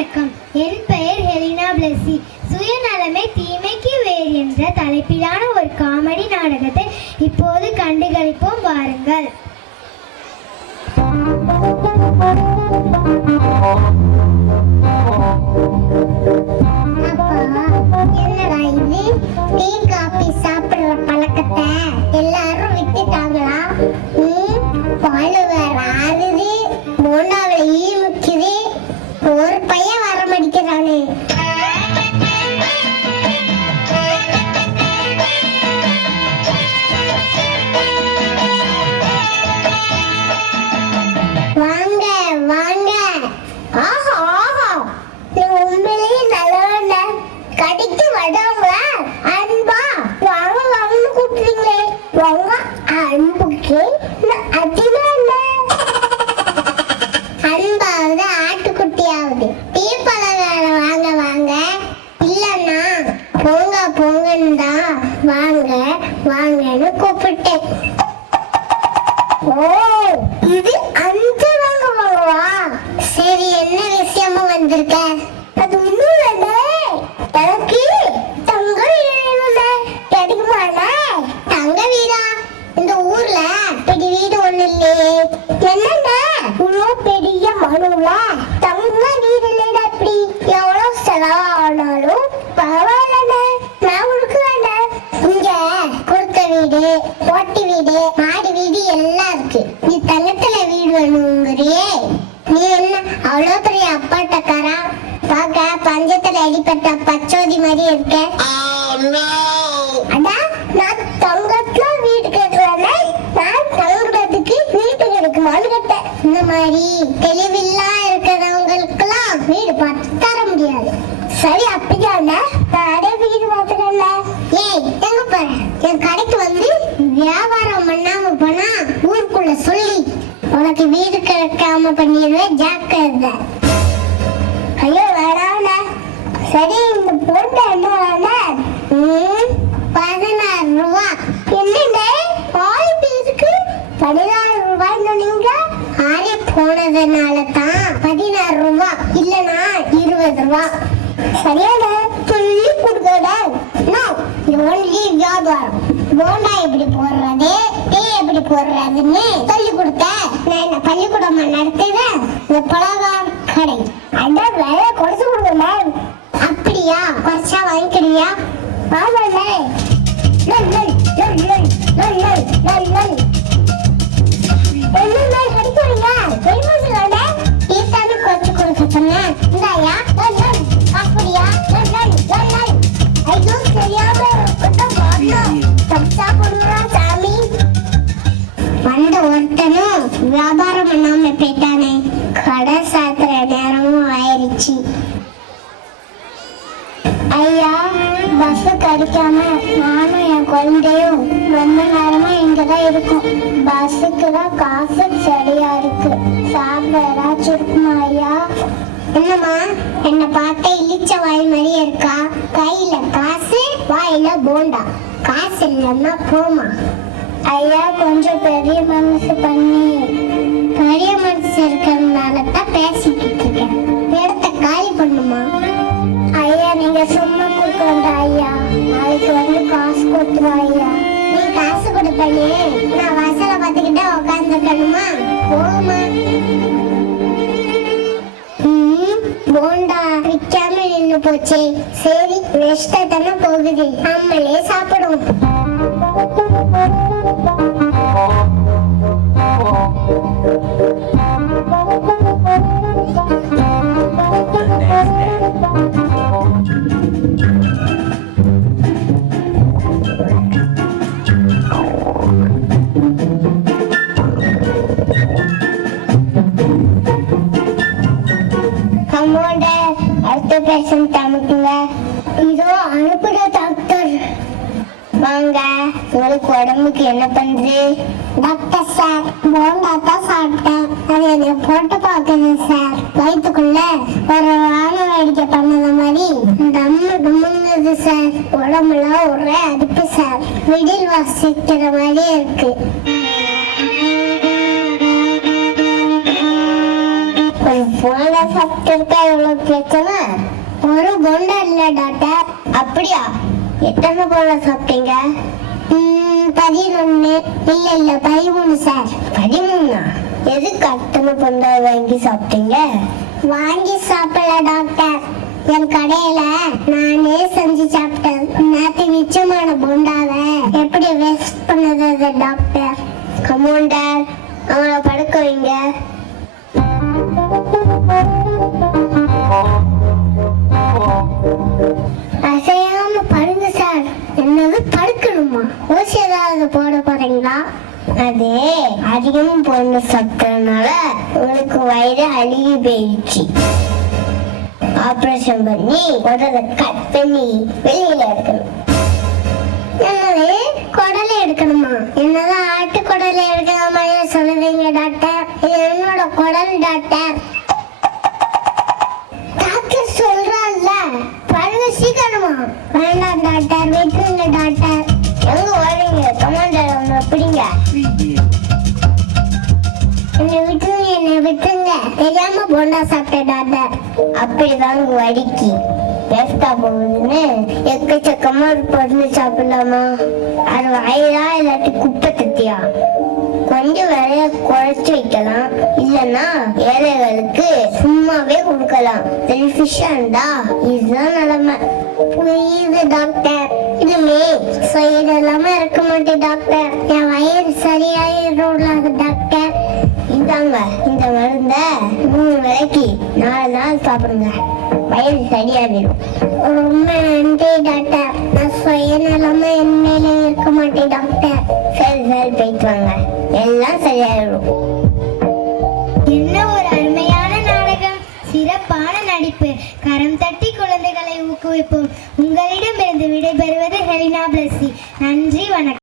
வணக்கம். என் பெயர் ஹெலினா பிளெஸி. சுயநலமே தீமைக்கு வேர் என்ற தலைப்பிலான ஒரு காமெடி நாடகத்தை இப்போது கண்டுகளிப்போம், வாருங்கள். என்னடா இது, டீ காபி சாப்பிடுற பழக்கத்தை எல்லாரும் விட்டுட்டாங்களா? பாலு வேற ஆறுது, போண்டாவில ஈ முக்குது, ஒரு பையன் வர மாட்டேங்கிறானே. வாங்க வாங்க. ஆஹா ஆஹா, நீ உண்மையிலேயே நல்லவங்க. கடைக்கு வந்தவங்கள அன்பா வாங்க வாங்கன்னு கூப்பிடுறீங்களே, வாங்க. அன்புக்கு அதிகமா இல்ல, அன்பாவது ஆட்டுக்குட்டியாவது டீ பலகாரம் வாங்க வாங்க, இல்லன்னா போங்க போங்கன்னு தான் வாங்க வாங்கன்னு கூப்பிட்டேன். ஓ, இது அந்த வாங்க வாங்கவா? சரி, என்ன விஷயமா வந்திருக்க? அது ஒண்ணும் இல்ல, எனக்கு தங்க வீடு வேணும்ல. கிடைக்குமாண்ணா தங்க வீடா? இந்த ஊர்ல பெரிய வீடு ஒண்ணு இல்லையே. என்னண்ணா இவ்வளோ பெரிய மனுல தங்க வீடு இல்லைடா? அப்படி எவ்வளவு செலவானாலும் பரவாயில்லண்ணா, நான் உனக்கு வேண்டாம். இங்க கொடுத்த வீடு, ஓட்டு வீடு, மாடி வீடு எல்லாம் இருக்கு. நீ தங்கத்துல வீடு வேணுங்கிறியே? நீ என்ன அவ்வளோ பெரிய அப்பாட்டக்காரா? பார்க்க பஞ்சத்துல அடிப்பட்ட பச்சோதி மாதிரி இருக்க. அடா, நான் தங்கத்துல வீடு கேட்கறேன்னா நான் தங்குறதுக்கு வீடு கிடைக்குமான்னு கேட்டேன். இந்த மாதிரி தெளிவில்லா இருக்கிறவங்களுக்கெல்லாம் வீடு பார்த்து தர முடியாது. சரி, அப்படியாண்ணா, நானே வீடு பார்த்துக்கல. ஏய், எங்க போற? என் கடைக்கு வந்து வியாபாரம் பண்ணாம போனா ஊருக்குள்ள சொல்லி உனக்கு வீடு கிடைக்காம பண்ணிடுவேன், ஜாக்கிரதை. ஐயோ வேணாண்ணா. சரி, இந்த பொருள் என்ன வேணா? 16 ரூபா. என்னங்க பால் பேருக்கு 16 ரூபாய் சொன்னீங்க? ஆறே போனதுனால தான் 16 ரூபா, இல்லனா 20 ரூபா. சரியான சொல்லி கொடுக்கடா. ஒன்லி வியாபாரம். போண்டா எப்படி போடுறது, டீ எப்படி போடுறதுன்னு சொல்லி கொடுத்த. நான் என்ன பள்ளிக்கூடமா நடத்துறேன்? இந்த பலகார கடை. அட, வேலை குறைச்சு கொடுங்க. அப்படியா? குறைச்சா வாங்கிக்கிறியா? ஆமாண்ணே. வந்த ஒருத்தனும் வியாபாரம் பண்ணாம போயிட்டானே. கடை சாத்துற நேரமும் ஆயிடுச்சு. ஐயா, பஸ் கிடைக்காம நானும் என் குழந்தையும் ரொம்ப நேரமா இங்கதான் இருக்கும். பஸ்ஸுக்கு தான் காசு சரியா இருக்கு. சாப்பிட ஏதாச்சும் இருக்குமா ஐயா? என்னம்மா, என்ன பார்த்தா இழிச்ச வாய் மாதிரி இருக்கா? கையில காசு, வாயில போண்டா. காசு இல்லைன்னா போமா. ஐயா, கொஞ்சம் பெரிய மனசு பண்ணி. பெரிய மனசு இருக்கிறதுனால தான் பேசிக்கிட்டு இருக்கேன். இடத்த காலி பண்ணுமா? ஐயா, நீங்க சும்மா கொடுக்க வேண்டாம் ஐயா, நாளைக்கு வந்து காசு கொடுத்துருவா ஐயா. நீ காசு கொடுப்பனே, நான் வாசலை பார்த்துக்கிட்டே உட்காந்துக்கணுமா? போமா. போண்டா விற்காம நின்று போச்சே. சரி, வேஸ்டா தானே போகுது, நம்மளே சாப்பிடுவோம். அடுத்த பேஷண்ட் அனுப்புங்க. இதோ அனுப்புற டாக்டர். வாங்க, உங்களுக்கு உடம்புக்கு என்ன பண்ணுது? டாக்டர் சார், போண்டா தான் சாப்பிட்டேன். அது எனக்கு போட்டு பார்க்குது சார். வயிற்றுக்குள்ள ஒரு வான வேடிக்கை பண்ணது மாதிரி டம்மு டம்முங்குது சார். உடம்புல ஒரே அடிப்பு சார். விடில் வாசிக்கிற மாதிரி இருக்கு. கொஞ்ச போண்டா சாப்பிட்டு எவ்வளவு பிரச்சனை? ஒரு போண்டா இல்ல டாக்டர். அப்படியா? எத்தனை போண்டா சாப்பிட்டீங்க? 11. இல்ல 13 சார். 13? எதுக்கு அத்தனை போண்டா வாங்கி சாப்பிட்டீங்க? வாங்கி சாப்பிடல டாக்டர், என் கடையில நானே செஞ்சு சாப்பிட்டேன். நேற்று மிச்சமான போண்டாவை எப்படி வேஸ்ட் பண்ணது டாக்டர்? கமாண்டர், அவங்கள படுக்க வைங்க. அசையாம படுங்க சார். என்னது படுக்கணுமா? ஊசி ஏதாவது போட போறீங்களா? அது அதிகமும் போன சாப்பிட்டதுனால உங்களுக்கு வயிறு அழுகி போயிடுச்சு. ஆபரேஷன் பண்ணி உடலை கட் பண்ணி வெளியில எடுக்கணும். என்னது குடலை எடுக்கணுமா? என்னதான் ஆட்டு குடலை எடுக்கிற மாதிரி சொல்லுவீங்க டாக்டர்? இது என்னோட குடல் டாக்டர். டாக்டர் சொல்றான்ல, பழுவ சீக்கிரமா. வேண்டாம் டாக்டர், விட்டுருங்க டாக்டர். எங்க வரீங்க? கமாண்டர் ஒன்று பிடிங்க. என்னை விட்டுருங்க. தெரியாம போண்டா சாப்பிட்டேன் டாக்டர். அப்படிதாங்க வடிக்கி வேஸ்டா போகுதுன்னு எக்கச்சக்கமா பொருள் சாப்பிடலாமா? அது வயிறா இல்லாட்டி குப்பை தத்தியா? கொஞ்சம் விலைய குறைச்சு வைக்கலாம், இல்லன்னா ஏழைகளுக்கு சும்மாவே கொடுக்கலாம். செல்ஃபிஷா இருந்தா இதுதான் நிலைமை. புரியுது டாக்டர். இதுமே செய்யலாம இருக்க மாட்டேன் டாக்டர். என் வயிறு சரியாயிரும் டாக்டர். இந்தாங்க இந்த மருந்த 3 வேளைக்கு 4 நாள் சாப்பிடுங்க, வயிறு சரியாகிடும். ரொம்ப நன்றி டாக்டர். நான் சுயநலமா என்மையில இருக்க மாட்டேன் டாக்டர். சரி போயிட்டு வாங்க, எல்லாம் சரியாயிடும். என்ன ஒரு அருமையான நாடகம், சிறப்பான நடிப்பு. கரம் தட்டி குழந்தைகளை ஊக்குவிப்போம். உங்களிடமிருந்து விடைபெறுவது ஹெலினா பிளஸ்ஸி. நன்றி, வணக்கம்.